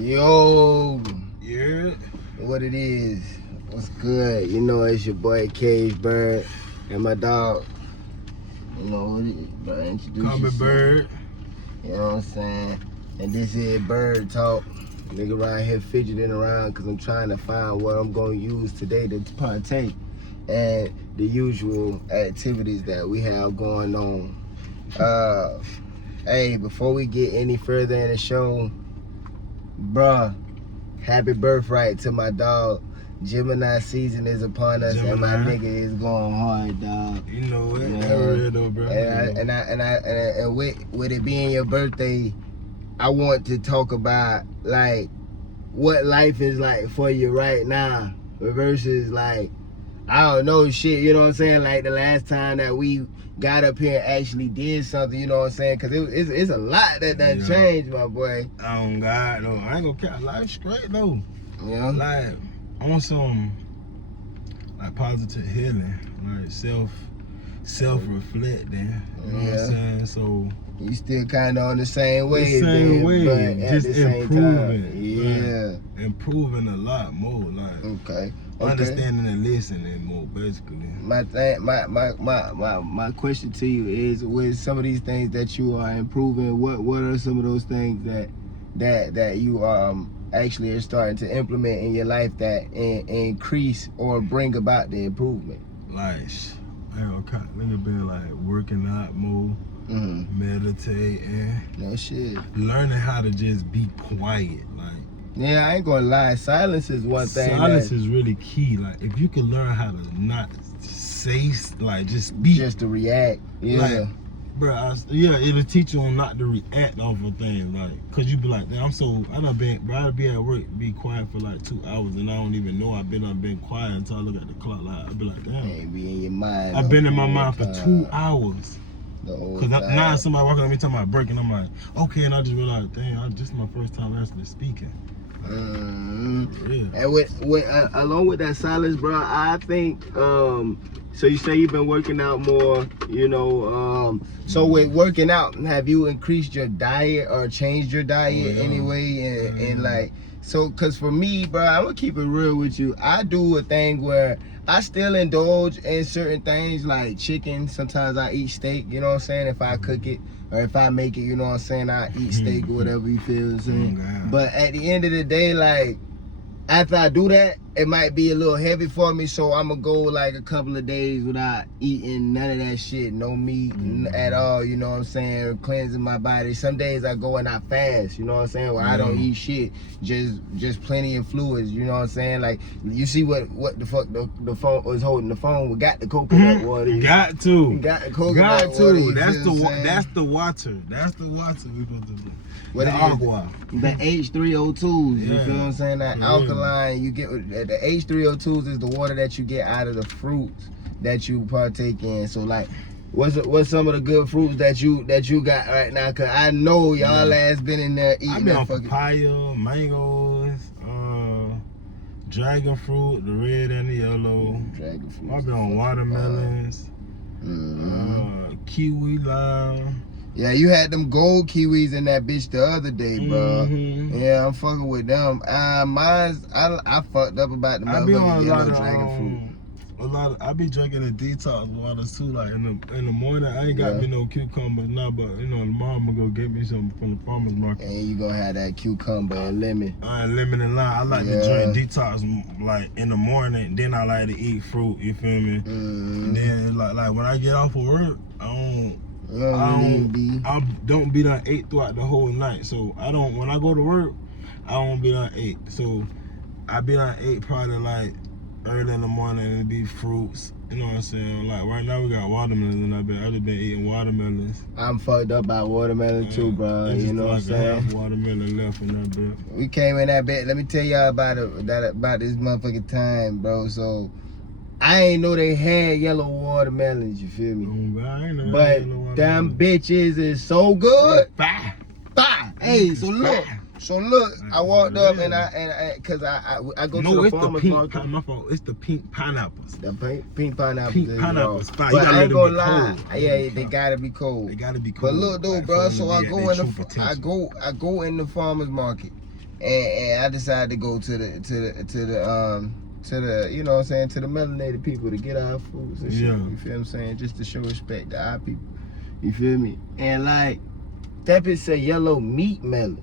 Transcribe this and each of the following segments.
Yo, Yeah. what it is? What's good? You know it's your boy Cage Bird and my dog. You know what it is, bro. Introduce Call me yourself. Bird. You know what I'm saying? And this is Bird Talk. Nigga around here fidgeting around because I'm trying to find what I'm going to use today to partake and the usual activities that we have going on. Hey, before we get any further in the show, bruh, happy birthright to my dog. Gemini season is upon us, and my nigga is going hard, dog. You know it. Yeah. That's real though, bro. And with it being your birthday, I want to talk about like what life is like for you right now versus like I don't know shit. You know what I'm saying? Like the last time that we got up here and actually did something. You know what I'm saying? Because it's a lot that changed, my boy. Oh God, no, I ain't gonna care. Life's great though. Yeah. Like I want some like positive healing, like self-reflecting. You know what I'm saying? So you still kind of on the same way, but just at the same time, yeah, like, improving a lot more, like understanding and listening more, basically. My question to you is, with some of these things that you are improving, what are some of those things that you actually are starting to implement in your life that increase or bring about the improvement? Like, nigga been like working out more, meditating. No shit. Learning how to just be quiet, like. Yeah, I ain't gonna lie. Silence is one thing. Silence is really key. Like, if you can learn how to not say, like, just speak. Just to react. Yeah. Like, bro, it'll teach you on not to react off of things. Like, cause you be like, damn, I'd be at work, be quiet for like 2 hours, and I don't even know I've been quiet until I look at the clock. Like, I'd be like, damn. Can't be in your mind. I've been in my mind for 2 hours. Cause now somebody walking at me talking about breaking, I'm like, okay, and I just realized, dang, this is my first time actually speaking. Yeah. And with along with that silence, bro, I think so you say you've been working out more, you know, so with working out, have you increased your diet or changed your diet anyway? And like, so cause for me, bro, I'm gonna keep it real with you. I do a thing where I still indulge in certain things like chicken. Sometimes I eat steak, you know what I'm saying, if I cook it. Or if I make it, you know what I'm saying, I eat steak or whatever you feel. But at the end of the day, like, after I do that, it might be a little heavy for me, so I'm gonna go like a couple of days without eating none of that shit, no meat at all, you know what I'm saying, cleansing my body. Some days I go and I fast, you know what I'm saying, where I don't eat shit, just plenty of fluids, you know what I'm saying. Like, you see what the fuck the phone was holding the phone, we got the coconut water. Got to. Got the coconut water. That's the water. That's the water we supposed to do. What the agua. The H3O2s, you feel what I'm saying? That alkaline, you get the H3O2s is the water that you get out of the fruits that you partake in. So like, what's some of the good fruits that you got right now? Cause I know y'all ass been in there eating that fucking papaya, mangoes, dragon fruit, the red and the yellow. Dragon fruit. I've been on watermelons, kiwi, lime. Yeah, you had them gold kiwis in that bitch the other day, bro. Yeah, I'm fucking with them. I fucked up about the motherfucking yellow dragon fruit. I be drinking the detox waters too. Like in the morning, I ain't got me no cucumbers now, but you know, tomorrow I'm gonna go get me some from the farmer's market. And you gonna have that cucumber and lemon. Lemon and lime. I like to drink detox like in the morning. Then I like to eat fruit. You feel me? And then like when I get off of work, I don't be done 8 throughout the whole night. So when I go to work, I don't be done 8. So I be done 8 probably like early in the morning, and it be fruits. You know what I'm saying? Like right now we got watermelons, and I just been eating watermelons. I'm fucked up by watermelon too, bro. You know what I'm saying? Half watermelon left in that bit. We came in that bit. Let me tell y'all about this motherfucking time, bro. So I ain't know they had yellow watermelons, you feel me? I ain't know but them bitches is so good. Fire. Hey, so look, I walked up and cause I go to the farmer's market. My fault. It's the pink pineapples. The pink pineapples. Pink pineapples. But I ain't gonna lie. Yeah, they gotta be cold. They gotta be cold. But look though, bro. So I go in the farmer's market. and I decided to go to the you know what I'm saying, to the melanated people to get our foods and shit. Yeah. You feel what I'm saying? Just to show respect to our people. You feel me? And like that bitch said yellow meat melon.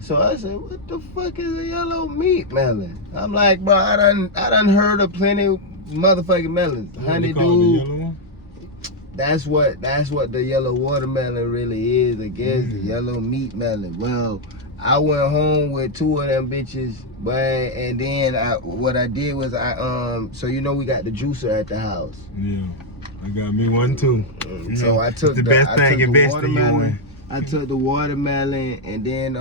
So I said, what the fuck is a yellow meat melon? I'm like, bro, I done heard of plenty of motherfucking melons. What they Honeydew. call the yellow one? That's what the yellow watermelon really is, I guess, the yellow meat melon. Well, I went home with 2 of them bitches, but and then what I did was so you know we got the juicer at the house. Yeah, I got me one too. So I took the best thing investing you in. I took the watermelon, and then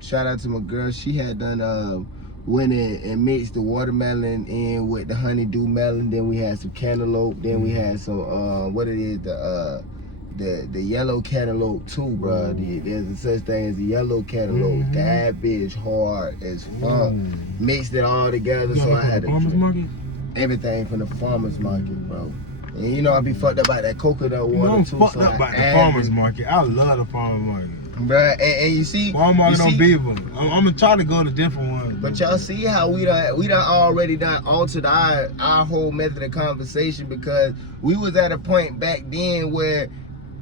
shout out to my girl. She had done went in and mixed the watermelon in with the honeydew melon. Then we had some cantaloupe. Then we had some what it is, the yellow cantaloupe too, bro. There's a such thing as a yellow cantaloupe. That bitch hard as fuck. Mixed it all together, so I had to drink everything from the farmer's market, bro. And you know I be fucked up by that coconut water I'm too. fucked so up by the farmer's market. I love the farmer's market. Bruh, and you see, Walmart on Beaver. I'm gonna try to go to different ones. But y'all see how we done already altered our whole method of conversation, because we was at a point back then where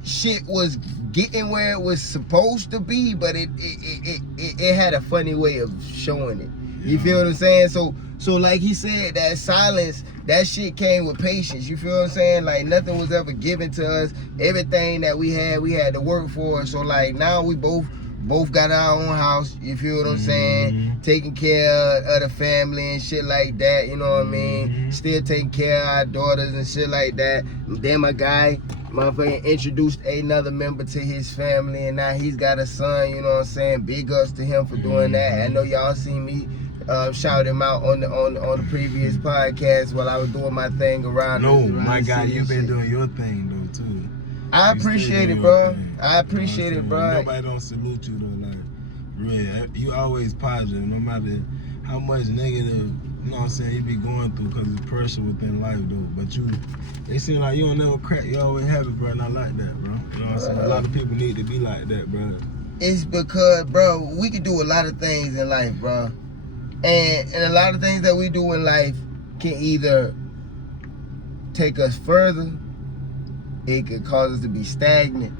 shit was getting where it was supposed to be, but it had a funny way of showing it. You feel what I'm saying? So like he said, that silence, that shit came with patience. You feel what I'm saying? Like nothing was ever given to us. Everything that we had to work for. So like now we both got our own house. You feel what I'm saying? Taking care of the family and shit like that. You know what I mean? Still taking care of our daughters and shit like that. Then my guy, motherfucking introduced another member to his family, and now he's got a son. You know what I'm saying? Big ups to him for doing that. I know y'all seen me shout him out on the previous podcast while I was doing my thing around. My guy, you've been doing your thing though too. I appreciate it, bro. I appreciate it, bro. Nobody don't salute you though, like really. You always positive, no matter how much negative, you know what I'm saying, you be going through because of pressure within life though. But they seem like you don't never crack. You always have it, bro. And I like that, bro. You know what I'm saying? A lot of people need to be like that, bro. It's because, bro, we can do a lot of things in life, bro. And a lot of things that we do in life can either take us further, it could cause us to be stagnant,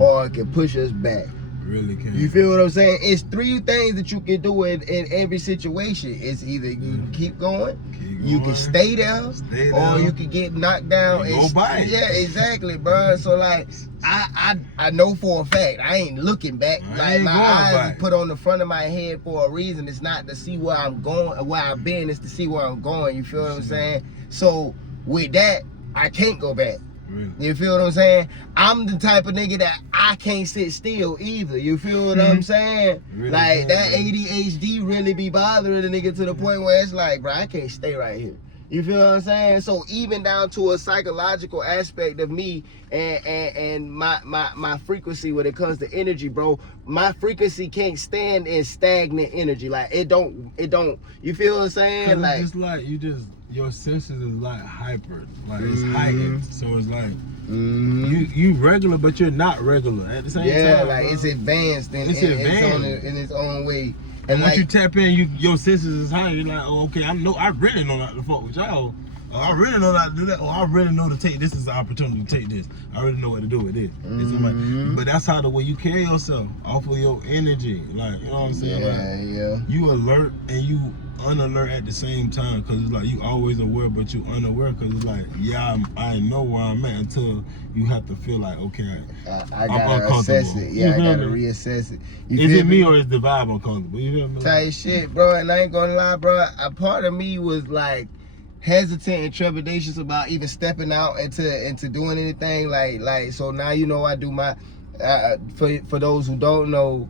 or it can push us back. Really can. You feel what I'm saying? It's 3 things that you can do in every situation. It's either you can keep going, you can stay there, or you can get knocked down. Go by it. Yeah, exactly, bro. So like, I know for a fact I ain't looking back. Like my eyes is put on the front of my head for a reason. It's not to see where I'm going, where I've been. It's to see where I'm going. You feel what I'm saying? So with that, I can't go back. Really? You feel what I'm saying? I'm the type of nigga that I can't sit still either. You feel what I'm saying? Really like that ADHD really be bothering the nigga to the point where it's like, bro, I can't stay right here. You feel what I'm saying? So even down to a psychological aspect of me and my frequency when it comes to energy, bro, my frequency can't stand in stagnant energy. Like it don't. You feel what I'm saying? Like it's like your senses is like hyper, like it's heightened. So it's like you regular, but you're not regular at the same time. Yeah, like it's advanced in its own way. And once you tap in, your senses is high. You're like, oh, okay, I really know not to fuck with y'all. Or I really know not to do that. Or I really know to take this as an opportunity to take this. I really know what to do with this. But that's how the way you carry yourself, off of your energy. Like, you know what I'm saying? Yeah. You alert and you unalert at the same time, because it's like you always aware, but you unaware, because it's like, I know where I'm at until you have to feel like, okay, I gotta assess it. Yeah, I gotta reassess it. Is it me or is the vibe uncomfortable? You feel me? Type shit, bro. And I ain't gonna lie, bro. A part of me was like hesitant and trepidatious about even stepping out into doing anything. Like so now you know I do my for those who don't know,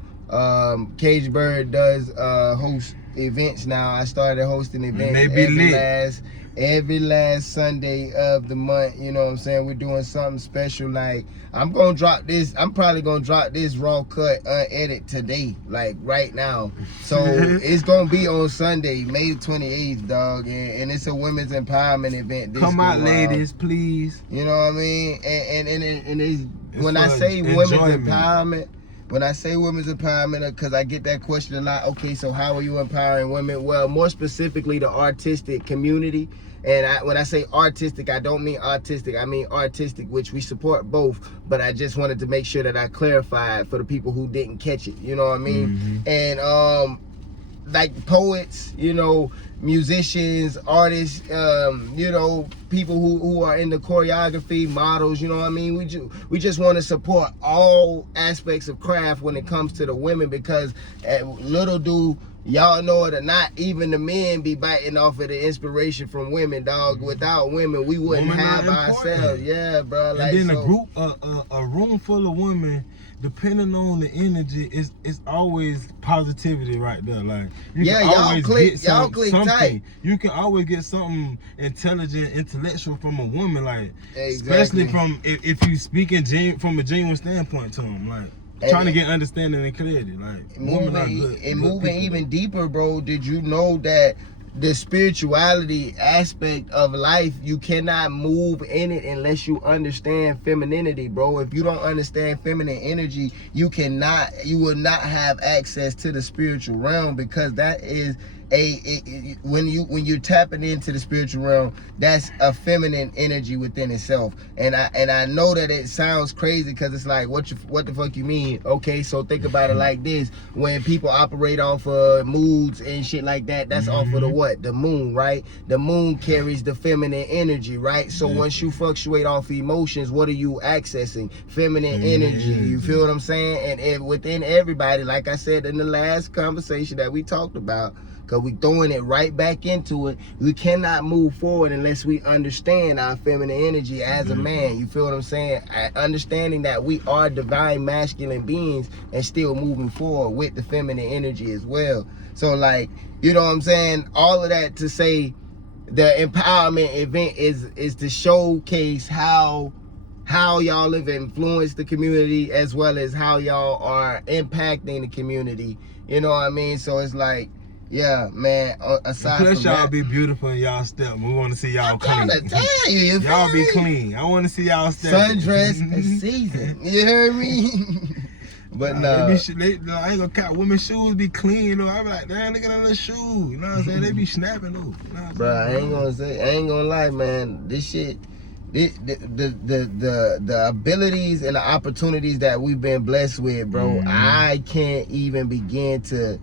Cage Bird does host events now. I started hosting events every last Sunday of the month. You know what I'm saying? We're doing something special. Like I'm probably gonna drop this raw cut unedited today, like right now. So it's gonna be on Sunday, May the 28th, dog, and it's a women's empowerment event. Come out, ladies, please. You know what I mean? And it's when I say women's empowerment, when I say women's empowerment, because I get that question a lot. Okay, so how are you empowering women? Well, more specifically, the artistic community. And when I say artistic, I don't mean autistic. I mean artistic, which we support both. But I just wanted to make sure that I clarified for the people who didn't catch it. You know what I mean? And like poets, you know, musicians, artists, you know, people who are in the choreography, models, you know what I mean? We just want to support all aspects of craft when it comes to the women, because little do y'all know it or not, even the men be biting off of the inspiration from women, dog. Without women, we wouldn't have ourselves. Yeah, bro. Like, and then a room full of women, depending on the energy, it's always positivity right there. Like, y'all click tight. You can always get something intelligent, intellectual from a woman, like exactly. Especially from if you speaking from a genuine standpoint to them, like. Trying to get understanding and clarity, like moving even deeper, bro. Did you know that the spirituality aspect of life, you cannot move in it unless you understand femininity, bro? If you don't understand feminine energy, you will not have access to the spiritual realm, because that is when you're tapping into the spiritual realm, that's a feminine energy within itself. And I know that it sounds crazy, because it's like, what the fuck you mean? Okay, so think about it like this: when people operate off of moods and shit like that, that's off of the what? The moon, right? The moon carries the feminine energy, right? So once you fluctuate off emotions, what are you accessing? Feminine energy. You feel what I'm saying? And within everybody, like I said in the last conversation that we talked about, because we throwing it right back into it, we cannot move forward unless we understand our feminine energy as a man. You feel what I'm saying? Understanding that we are divine masculine beings and still moving forward with the feminine energy as well. So, like, you know what I'm saying? All of that to say, the empowerment event is to showcase how y'all have influenced the community, as well as how y'all are impacting the community. You know what I mean? So it's like, yeah, man. Aside plus, from y'all that, be beautiful in y'all step. We want to see y'all I'm clean. trying to tell you, y'all be clean. I want to see y'all step. Sundress season. You heard me? But no, I ain't gonna count. Women's shoes be clean though. I be like, damn, look at that shoe. You know what I'm saying? They be snapping though. You know bro, I ain't gonna lie, man. This shit. The abilities and the opportunities that we've been blessed with, bro, I can't even begin to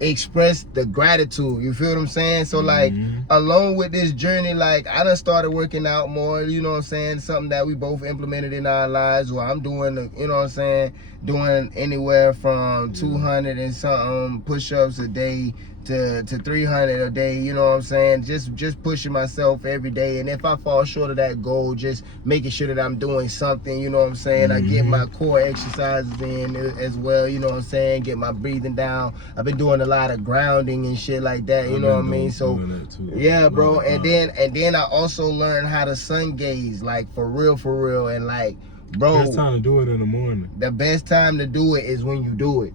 express the gratitude. You feel what I'm saying? So like, along with this journey, like, I done started working out more, you know what I'm saying? Something that we both implemented in our lives, where I'm doing, you know what I'm saying, doing anywhere from 200 and something push-ups a day to 300 a day, you know what I'm saying? Just pushing myself every day. And if I fall short of that goal, just making sure that I'm doing something, you know what I'm saying? I get my core exercises in as well, you know what I'm saying? Get my breathing down. I've been doing a lot of grounding and shit like that, you know what I mean? So yeah, bro. And then I also learned how to sun gaze, like, for real, and like, bro, best time to do it in the morning. The best time to do it is when you do it.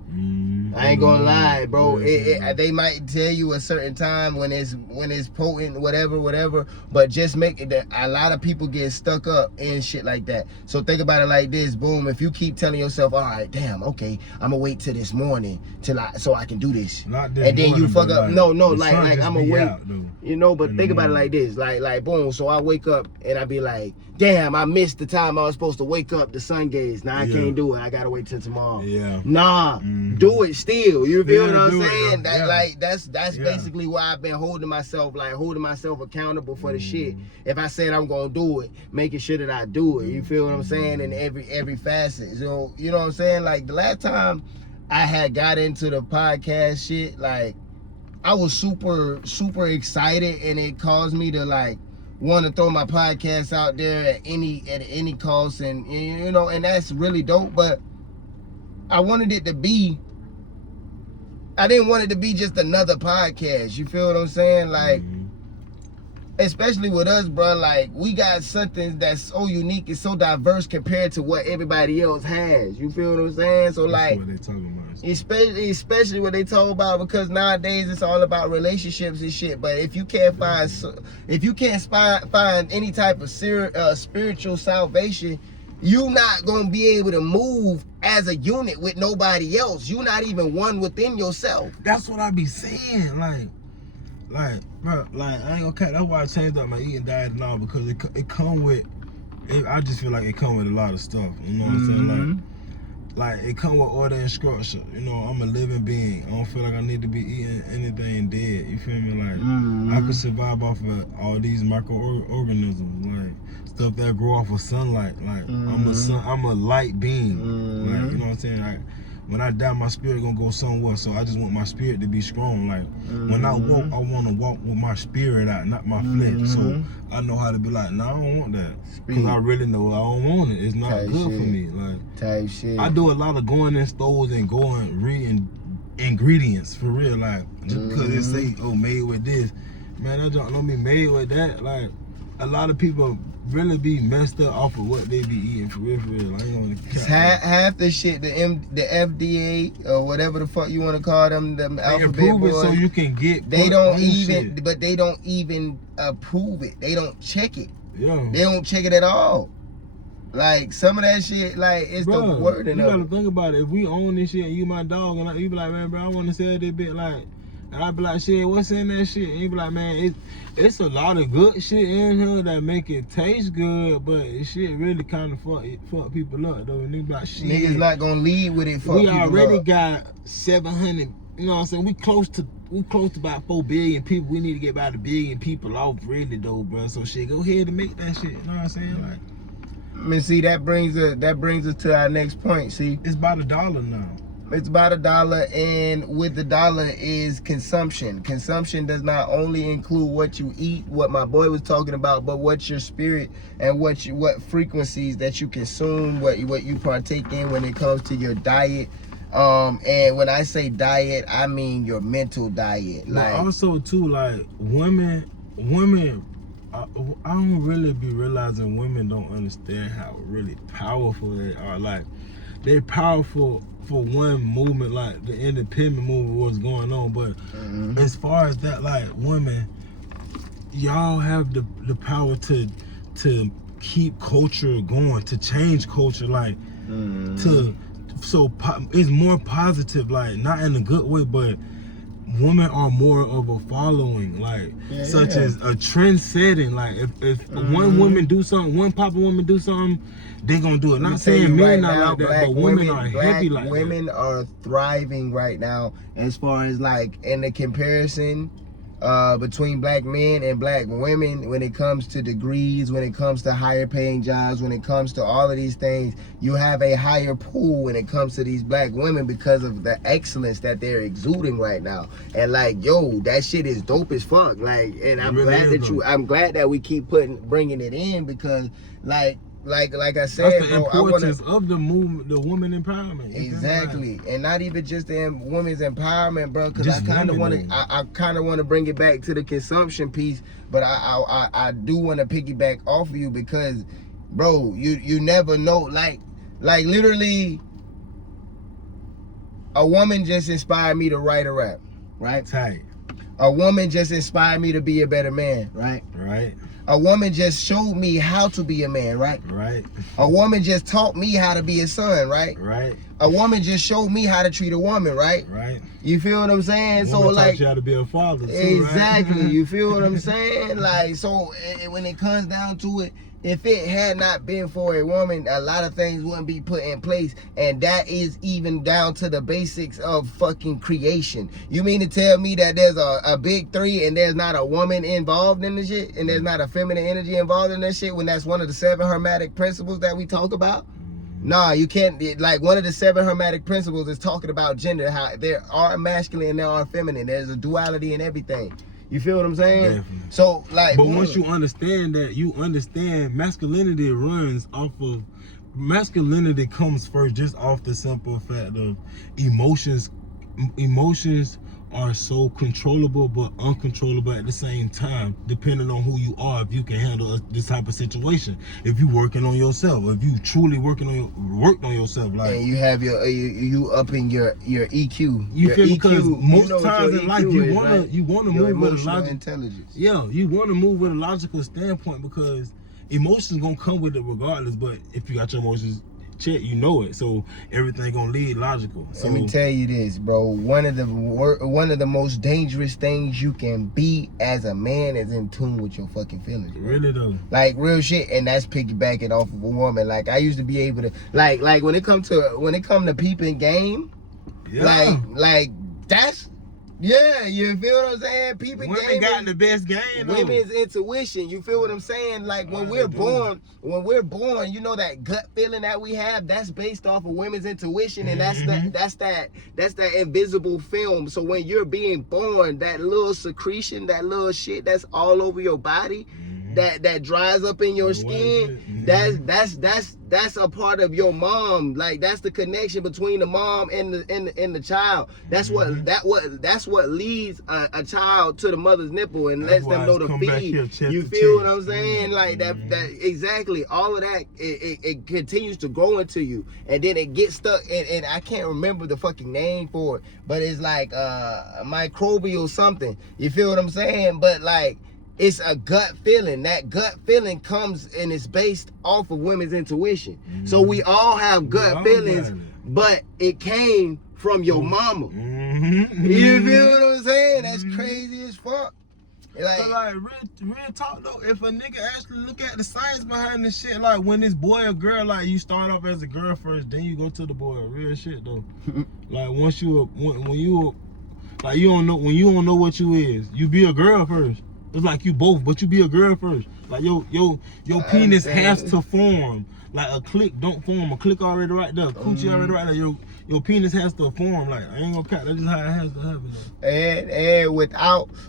I ain't gonna lie, bro. They might tell you a certain time when it's potent, whatever. But just make it that a lot of people get stuck up in shit like that. So think about it like this, boom. If you keep telling yourself, all right, damn, okay, I'm gonna wait till this morning so I can do this, and then you fuck up. Like, no, like I'm gonna wait. Out, you know, but think about it like this, like boom. So I wake up and I be like, damn, I missed the time I was supposed to wake up to sun gaze. Now I can't do it. I gotta wait till tomorrow. Nah, do it still. You feel what I'm saying? That's basically why I've been holding myself accountable for the shit. If I said I'm gonna do it, making sure that I do it. You feel what I'm saying? In every facet. So you know what I'm saying? Like, the last time I had got into the podcast shit, like, I was super excited, and it caused me to like want to throw my podcast out there at any cost, and you know, and that's really dope. But I wanted it to be, I didn't want it to be just another podcast. You feel what I'm saying? Like, especially with us, bro, like, we got something that's so unique and so diverse compared to what everybody else has. You feel what I'm saying? So, like, what they talking about. Especially what they talk about, because nowadays it's all about relationships and shit. But if you can't find any type of spiritual salvation, you not gonna be able to move as a unit with nobody else. You not even one within yourself. That's what I be saying. Bro, I ain't gonna cut. That's why I changed up my eating diet and all, because it come with. I just feel like it come with a lot of stuff. You know what I'm saying? Like it come with order and structure. You know, I'm a living being. I don't feel like I need to be eating anything dead. You feel me? Like I could survive off of all these microorganisms, like stuff that grow off of sunlight. Like I'm a light being. Like, you know what I'm saying? Like, when I die, my spirit gonna go somewhere. So I just want my spirit to be strong. Like when I walk, I want to walk with my spirit out, not my flesh. So I know how to be like, nah, I don't want that, because I really know I don't want it. It's not good for me. Like type shit. I do a lot of going in stores and going reading ingredients for real. Like just because it say, oh, made with this, man, that don't be made with that. Like a lot of people really be messed up off of what they be eating for real. I ain't gonna half the shit, the FDA or whatever the fuck you want to call them, the alphabet boys, so you can get. They don't even, shit. But they don't even approve it. They don't check it. Yeah. They don't check it at all. Like some of that shit, like it's the word in it. You gotta think about it. If we own this shit and you my dog, and you be like, man, bro, I want to sell this bit, like. And I be like, shit, what's in that shit? And you be like, man, it's a lot of good shit in here that make it taste good, but shit really kind of fuck people up, though. And they be like, shit. Niggas not gonna lead with it. We already got 700. You know what I'm saying? We close to about 4 billion people. We need to get about 1 billion people off, really, though, bro. So shit, go ahead and make that shit. You know what I'm saying? Like, I mean, see, that brings us to our next point. See, it's about $1 now. It's about $1, and with the dollar is consumption. Consumption does not only include what you eat, what my boy was talking about, but what your spirit and what frequencies that you consume, what you partake in when it comes to your diet. And when I say diet, I mean your mental diet. Like also too, like women. I don't really be realizing women don't understand how really powerful they are. Like they're powerful for one movement, like the independent movement, what's going on, but as far as that, like women, y'all have the power to keep culture going, to change culture, like it's more positive, like not in a good way, but women are more of a following, like such as a trend setting. Like if one woman do something, one popular woman do something, they gonna do it. Not saying men not like that, but women are heavy like that. Women are thriving right now as far as like in the comparison between black men and black women when it comes to degrees, when it comes to higher paying jobs, when it comes to all of these things. You have a higher pool when it comes to these black women because of the excellence that they're exuding right now. And like, yo, that shit is dope as fuck. Like, and I'm glad that we keep bringing it in, because like I said, that's the importance of the movement, the woman empowerment. Exactly, and not even just the women's empowerment, bro. Because I kind of want to bring it back to the consumption piece, but I do want to piggyback off of you, because, bro, you never know. Like literally, a woman just inspired me to write a rap, right? Tight. A woman just inspired me to be a better man, right? Right. A woman just showed me how to be a man, right? Right. A woman just taught me how to be a son, right? Right. A woman just showed me how to treat a woman, right? Right. You feel what I'm saying? So like, taught you how to be a father too, exactly. Right? You feel what I'm saying? Like, so when it comes down to it, if it had not been for a woman, a lot of things wouldn't be put in place. And that is even down to the basics of fucking creation. You mean to tell me that there's a big three and there's not a woman involved in the shit, and there's not a feminine energy involved in this shit, when that's one of the 7 hermetic principles that we talk about? Nah, you can't. Like, one of the 7 hermetic principles is talking about gender, how there are masculine and there are feminine. There's a duality in everything. You feel what I'm saying? Definitely. So, like, but once you understand that, you understand masculinity runs off of, masculinity comes first just off the simple fact of emotions. Emotions are so controllable but uncontrollable at the same time, depending on who you are. If you can handle this type of situation, if you working on yourself, if you truly worked on yourself, like, and you have you upping your EQ. You feel me? Because most times in life you wanna right? move with a logical intelligence. Yeah, you wanna move with a logical standpoint, because emotions gonna come with it regardless. But if you got your emotions checked, you know it. So everything gonna lead logical. So Let me tell you this, bro. One of the most dangerous things you can be as a man is in tune with your fucking feelings. Bro. really though, Like real shit, and that's piggybacking off of a woman. Like I used to be able to, like when it come to peeping game, yeah. like that's, yeah, you feel what I'm saying? Peeping Women game got is the best game though. women's intuition. You feel what I'm saying? Like when we're born, you know that gut feeling that we have, that's based off of women's intuition, and that's that invisible film. So when you're being born, that little secretion, that little shit that's all over your body, that dries up in your skin, that's a part of your mom. Like that's the connection between the mom and the child. That's what leads a child to the mother's nipple and lets them know to feed. You feel what I'm saying? Like that exactly. All of that it continues to grow into you, and then it gets stuck. And I can't remember the fucking name for it, but it's like microbial something. You feel what I'm saying? But like, it's a gut feeling. That gut feeling comes and it's based off of women's intuition. So we all have gut feelings, but it came from your mama. You feel what I'm saying? That's crazy as fuck. Like real talk though, if a nigga actually look at the science behind this shit, like when it's boy or girl, like you start off as a girl first, then you go to the boy. Real shit though. Like once when you like you don't know what you is, you be a girl first. It's like you both, but you be a girl first. Like your penis has to form. Like a click don't form. A click already right there. Coochie already right there. Your penis has to form. Like I ain't gonna cut. That's just how it has to happen. Though. And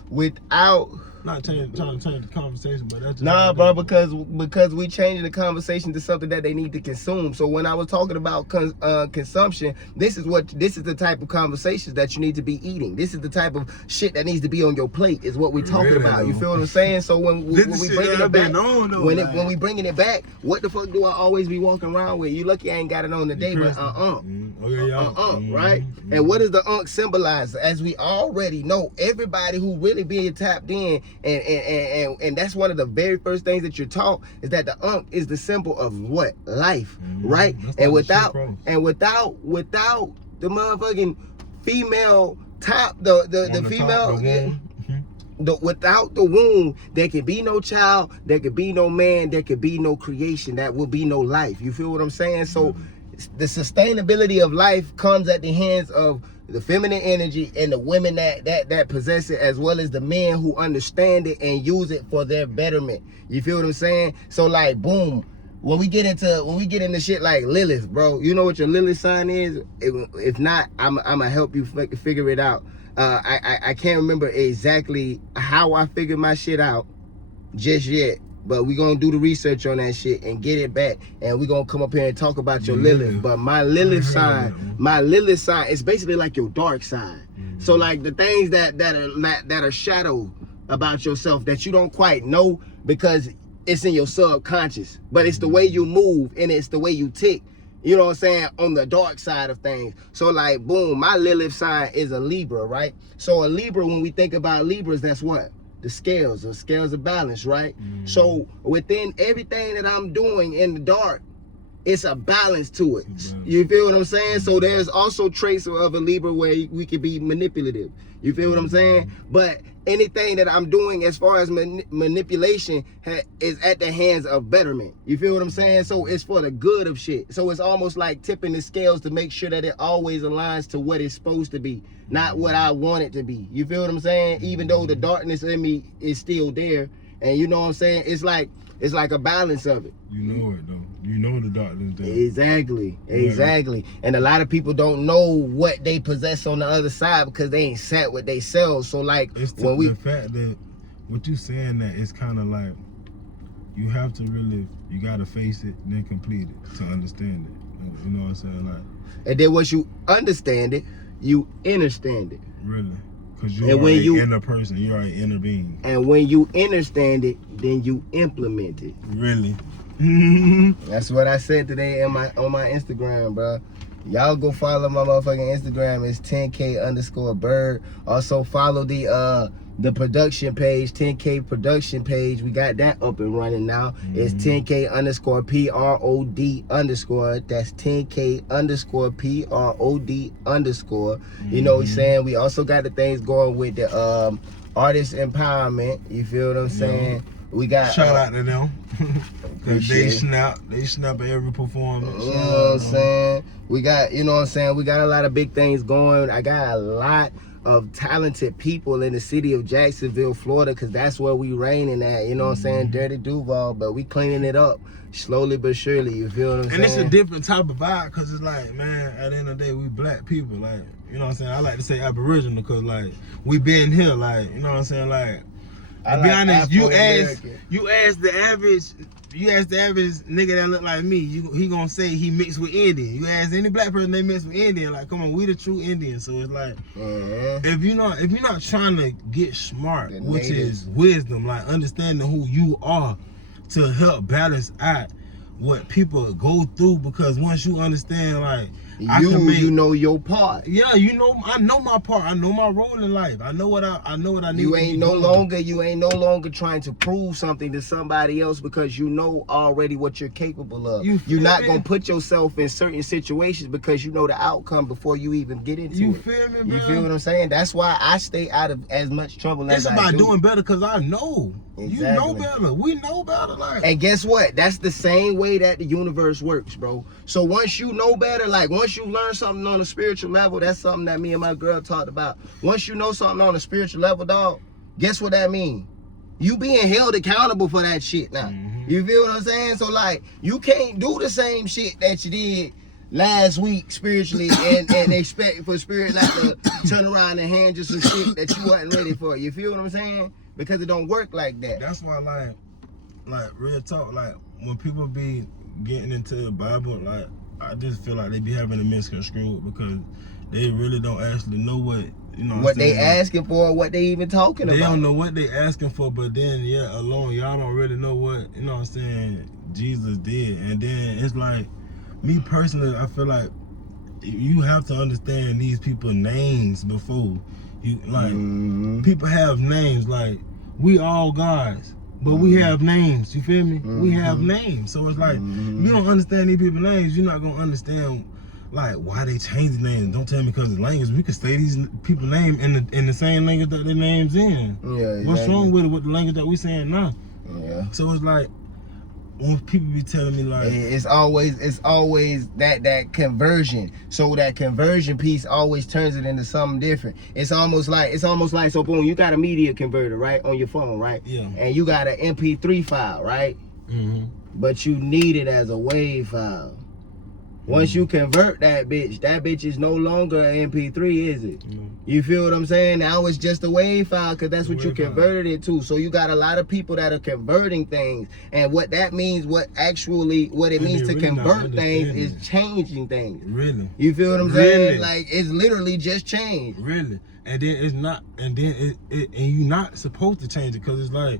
without. Not trying to change the conversation, but that's just nah, bro, because we changing the conversation to something that they need to consume. So when I was talking about consumption, this is the type of conversations that you need to be eating. This is the type of shit that needs to be on your plate. Is what we talking about. You feel what I'm saying? So when we bringing it back, when we bringing it back, what the fuck do I always be walking around with? You lucky I ain't got it on today, but right? And what does the symbolize? As we already know, everybody who really being tapped in. And that's one of the very first things that you're taught is that the is the symbol of what? Life, right? And without the motherfucking female top, the female, without the womb, there can be no child, there can be no man, there can be no creation, that will be no life. You feel what I'm saying? So the sustainability of life comes at the hands of the feminine energy and the women that possess it, as well as the men who understand it and use it for their betterment. You feel what I'm saying? So like, boom, when we get into shit like Lilith, bro, you know what your Lilith sign is? If not, I'm gonna help you figure it out. I can't remember exactly how I figured my shit out just yet. But we gonna do the research on that shit and get it back, and we gonna come up here and talk about your Lilith. But my Lilith sign is basically like your dark side. So like the things that are shadow about yourself that you don't quite know because it's in your subconscious, but it's the way you move and it's the way you tick. You know what I'm saying? On the dark side of things. So like, boom, my Lilith sign is a Libra, right? So a Libra, when we think about Libras, that's what? The scales of balance, right? So within everything that I'm doing in the dark, it's a balance to it. You feel what I'm saying? So there's also traits of a Libra where we could be manipulative. You feel what I'm saying? But anything that I'm doing as far as manipulation is at the hands of betterment. You feel what I'm saying? So it's for the good of shit. So it's almost like tipping the scales to make sure that it always aligns to what it's supposed to be, not what I want it to be. You feel what I'm saying? Even though the darkness in me is still there, and you know what I'm saying? It's like a balance of it. You know it though. You know the darkness there. Exactly. And a lot of people don't know what they possess on the other side because they ain't sat with they selves. So like, it's the fact that what you saying that it's kind of like you have to really, you gotta face it and then complete it to understand it. You know what I'm saying? Like, and then once you understand it, you understand it. Really. Because you're an inner person, you're an inner being. And when you understand it, then you implement it. Really. That's what I said today on my Instagram, bro. Y'all go follow my motherfucking Instagram. It's 10K_bird. Also follow the production page, 10K production page. We got that up and running now. It's 10K_PROD_. That's 10K_PROD_. You know what I'm saying? We also got the things going with the artist empowerment. You feel what I'm saying? We got shout out to them. Cause they appreciate snap at every performance. You know what I'm saying? We got, you know what I'm saying? We got a lot of big things going. I got a lot of talented people in the city of Jacksonville, Florida, because that's where we reigning at. You know what I'm saying? Dirty Duval, but we cleaning it up slowly but surely. You feel what I'm saying? And it's a different type of vibe, because it's like, man, at the end of the day, we black people. Like, you know what I'm saying? I like to say Aboriginal, because, like, we been here. Like, you know what I'm saying? Like, to be honest, you ask the average nigga that look like me, he gonna say he mixed with Indian. You ask any black person, they mix with Indian. Like, come on, we the true Indians. So it's like, if you're not trying to get smart, which is wisdom, like understanding who you are, to help balance out what people go through. Because once you understand, like, you know your part. Yeah, I know my part. I know my role in life. I know what I need. You ain't no longer trying to prove something to somebody else, because you know already what you're capable of. You're not gonna put yourself in certain situations because you know the outcome before you even get into it. You feel me, bro? You feel what I'm saying? That's why I stay out of as much trouble as I do. It's about doing better, because I know. Exactly. You know better. We know better. Like, and guess what? That's the same way that the universe works, bro. So once you know better, like once you learn something on a spiritual level, that's something that me and my girl talked about. Once you know something on a spiritual level, dog, guess what that means? You being held accountable for that shit now. You feel what I'm saying? So like, you can't do the same shit that you did last week spiritually and expect for spirit not to turn around and hand you some shit that you wasn't ready for. You feel what I'm saying? Because it don't work like that. That's why, like real talk, like when people be getting into the Bible, like I just feel like they be having a misconstrued, because they really don't actually know what, you know, what they asking for, what they even talking about. They don't know what they asking for, but then alone, y'all don't really know what, you know what I'm saying, Jesus did. And then it's like, me personally, I feel like you have to understand these people's names before you, like, people have names. Like, we all guys, but we have names. You feel me? We have names. So it's like, if you don't understand these people's names, you're not gonna understand like why they change the names. Don't tell me because of language. We could say these people's name in the same language that their names in. Yeah. Exactly. What's wrong with it with the language that we saying now? Yeah. So it's like, when people be telling me, like, it's always that conversion. So that conversion piece always turns it into something different. It's almost like so boom, you got a media converter, right, on your phone, right? Yeah. And you got an MP3 file, right? But you need it as a WAV file. Once you convert that bitch is no longer an MP3, is it? You feel what I'm saying? Now it's just a WAV file, because that's what you converted it to. So you got a lot of people that are converting things. And what that means, what it means to convert things is changing things. Really? You feel what I'm saying? Like, it's literally just changed. Really? And then it's not, and then and you're not supposed to change it, because it's like,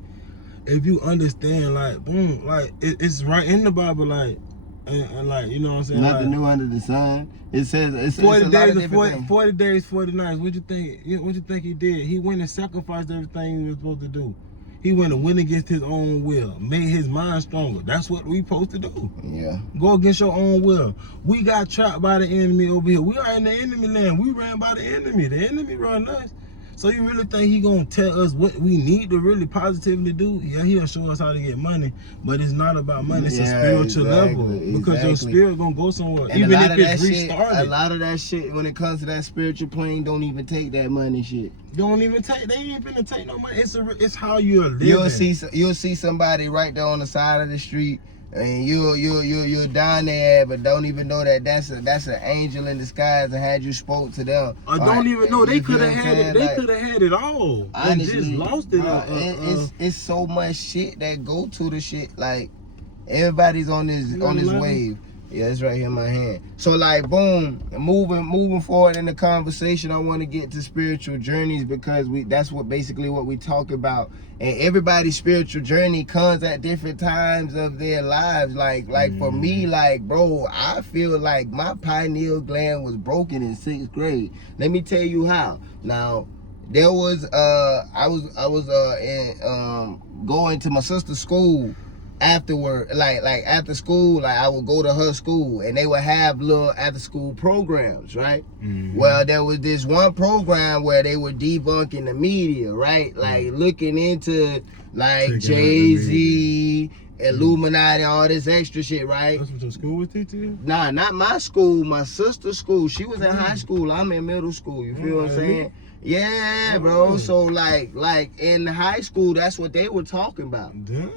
if you understand, like, boom, like, it's right in the Bible, like, and like, you know what I'm saying? Nothing new under the sun. It says it's 40 days, 40 days, 40 nights. What you think he did? He went and sacrificed everything he was supposed to do. He went against his own will, made his mind stronger. That's what we supposed to do. Yeah. Go against your own will. We got trapped by the enemy over here. We are in the enemy land. We ran by the enemy. The enemy run us. So you really think he gonna tell us what we need to really positively do? Yeah, he'll show us how to get money, but it's not about money. It's a spiritual level, because your spirit gonna go somewhere, and even if it's restarted. A lot of that shit, when it comes to that spiritual plane, don't even take that money shit. Don't even take. They ain't finna take no money. It's how you're living. You'll see somebody right there on the side of the street, and you're down there, but don't even know that that's an angel in disguise and had you spoke to them. I don't even know. They could have had it. They could have had it all. And just lost it. It's so much shit that go to the shit. Like, everybody's on this wave. Yeah, it's right here in my hand. So like, boom, moving forward in the conversation, I want to get to spiritual journeys because that's what basically what we talk about. And everybody's spiritual journey comes at different times of their lives. Like for me, like, bro, I feel like my pineal gland was broken in 6th grade. Let me tell you how. Now, there was I was going to my sister's school afterward, like after school, like I would go to her school and they would have little after school programs, right? Well, there was this one program where they were debunking the media, right? Like looking into like Jay-Z, Illuminati, all this extra shit, right? That's what your school was teaching you? Nah, not my school, my sister's school. She was in high school, I'm in middle school, you feel what I'm saying? Yeah, bro. So like in high school, that's what they were talking about. Damn.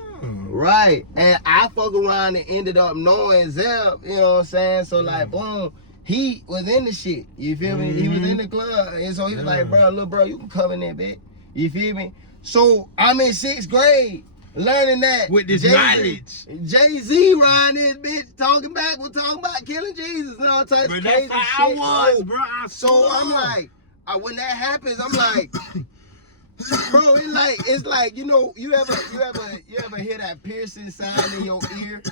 Right. And I fuck around and ended up knowing Zeb, you know what I'm saying? So like, boom, he was in the shit. You feel me? He was in the club. And so he was like, bro, little bro, you can come in there, bitch. You feel me? So I'm in 6th grade learning that. With this knowledge. Jay-Z riding this bitch talking about killing Jesus and all types of crazy shit. That's how I was, bro. So I'm like, when that happens, I'm like, bro, it's like you know, you ever hear that piercing sound in your ear,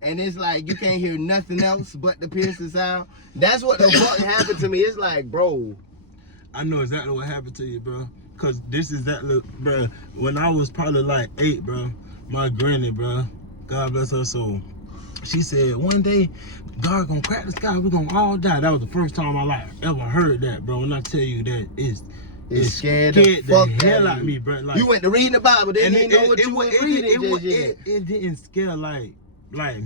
and it's like you can't hear nothing else but the piercing sound. That's what the fuck happened to me. It's like, bro, I know exactly what happened to you, bro. Cause this is that look, bro. When I was probably like 8, bro, my granny, bro, God bless her soul, she said one day God gonna crack the sky, we're gonna all die. That was the first time in my life ever heard that, bro. And I tell you that it scared the fuck hell out of me, bro. Like, you went to reading the Bible, didn't even know what you were reading just yet. It didn't scare like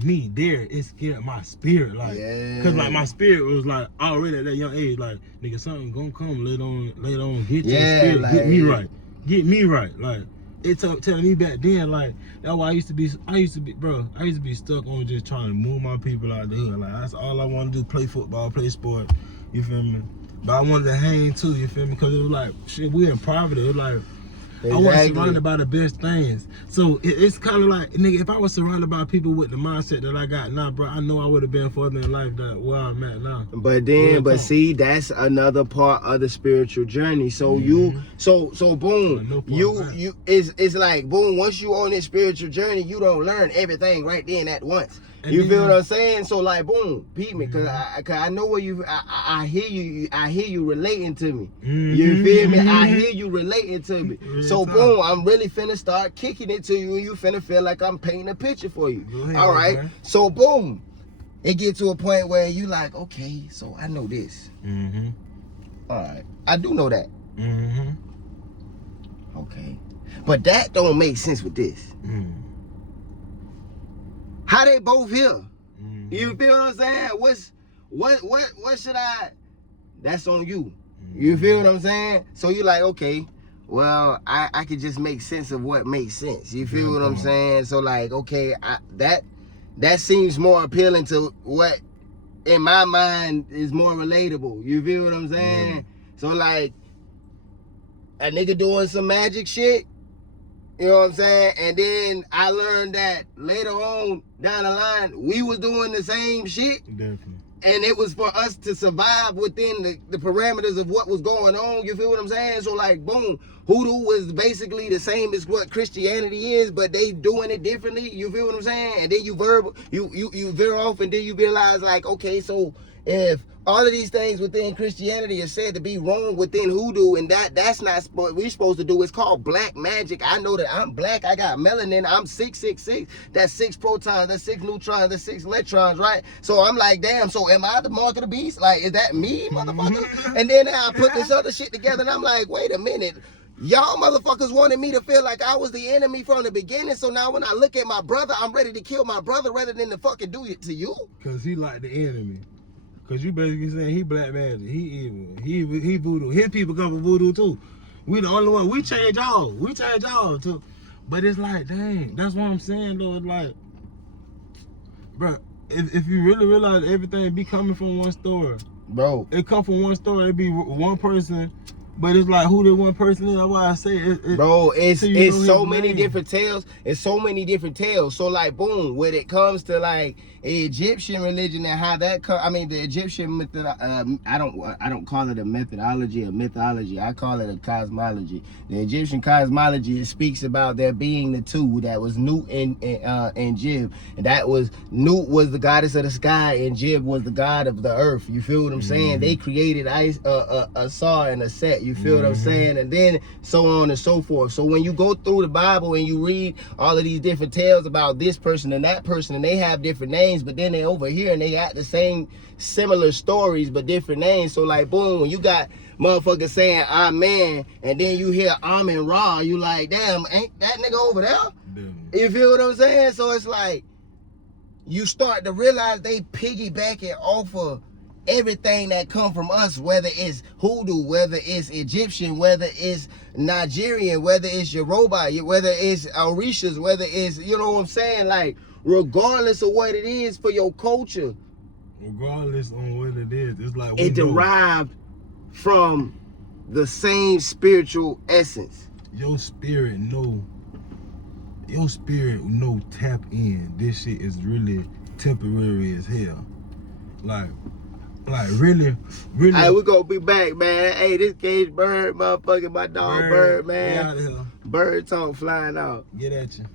me there. It scared my spirit, like, cause like my spirit was like already at that young age, like, nigga, something gonna come later on, get your spirit, like, get me right, like. It telling me back then, like, that's why I used to be stuck on just trying to move my people out the hood. Like, that's all I want to do, play football, play sport, you feel me? But I wanted to hang too, you feel me? Because it was like, shit, we in poverty. It was like, I wasn't surrounded by the best things. So it's kind of like, nigga, if I was surrounded by people with the mindset that I got now, bro, I know I would have been further in life than where I'm at now. But then, see, that's another part of the spiritual journey. So so boom, it's like, boom, once you on this spiritual journey, you don't learn everything right then at once. You feel what I'm saying? So like, boom, beat me, cause I know where I hear you relating to me. You feel me? I hear you relating to me. So boom, I'm really finna start kicking it to you, and you finna feel like I'm painting a picture for you. All right. Man. So boom, it get to a point where you like, okay, so I know this. All right, I do know that. Okay, but that don't make sense with this. How they both here? You feel what I'm saying? What should I? That's on you. You feel what I'm saying? So you like, okay, well, I could just make sense of what makes sense. You feel what I'm saying? So like, okay, that seems more appealing to what in my mind is more relatable. You feel what I'm saying? So like, a nigga doing some magic shit. You know what I'm saying? And then I learned that later on down the line, we was doing the same shit. Definitely. And it was for us to survive within the parameters of what was going on. You feel what I'm saying? So like, boom, hoodoo was basically the same as what Christianity is, but they doing it differently. You feel what I'm saying? And then you veer off, and then you realize like, okay, so if all of these things within Christianity are said to be wrong within hoodoo, and that's not what we're supposed to do. It's called black magic. I know that I'm black. I got melanin. I'm 666. That's 6 protons. That's 6 neutrons. That's 6 electrons, right? So I'm like, damn. So am I the mark of the beast? Like, is that me, motherfucker? And then I put this other shit together, and I'm like, wait a minute. Y'all motherfuckers wanted me to feel like I was the enemy from the beginning. So now when I look at my brother, I'm ready to kill my brother rather than to fucking do it to you. Cause he like the enemy. Cause you basically saying he black magic, he evil, he voodoo. His people come from voodoo too. We the only one. We change all too. But it's like, dang, that's what I'm saying though. It's like, bro, if you really realize everything be coming from one story, bro, it come from one story. It be one person But it's like who the one person is. That's why I say it. Bro, it's till you know so his many name. different tales. It's so many different tales. So like, boom, when it comes to like Egyptian religion and how that the Egyptian method. I don't call it a methodology or mythology. I call it a cosmology. The Egyptian cosmology, it speaks about there being the two. That was Nut and Jib, and that was Nut was the goddess of the sky and Jib was the god of the earth. You feel what I'm saying? They created a Saw and a Set. You feel what I'm saying? And then so on and so forth. So when you go through the Bible and you read all of these different tales about this person and that person, and they have different names, but then they over here and they got the same similar stories but different names. So like, boom, when you got motherfuckers saying Amen and then you hear Amen Ra, you like, damn, ain't that nigga over there? You feel what I'm saying? So it's like you start to realize they piggybacking off of everything that come from us, whether it's Hoodoo, whether it's Egyptian, whether it's Nigerian, whether it's Yoruba, whether it's Orishas, whether it's, you know what I'm saying? Like, regardless of what it is for your culture, regardless on what it is, it's like it derived from the same spiritual essence. Your spirit know tap in. This shit is really temporary as hell. Like really. Hey, we gonna be back, man. Hey, this Cage Bird, motherfucking my dog Bird, man. Get out of here. Bird talk flying out. Get at you.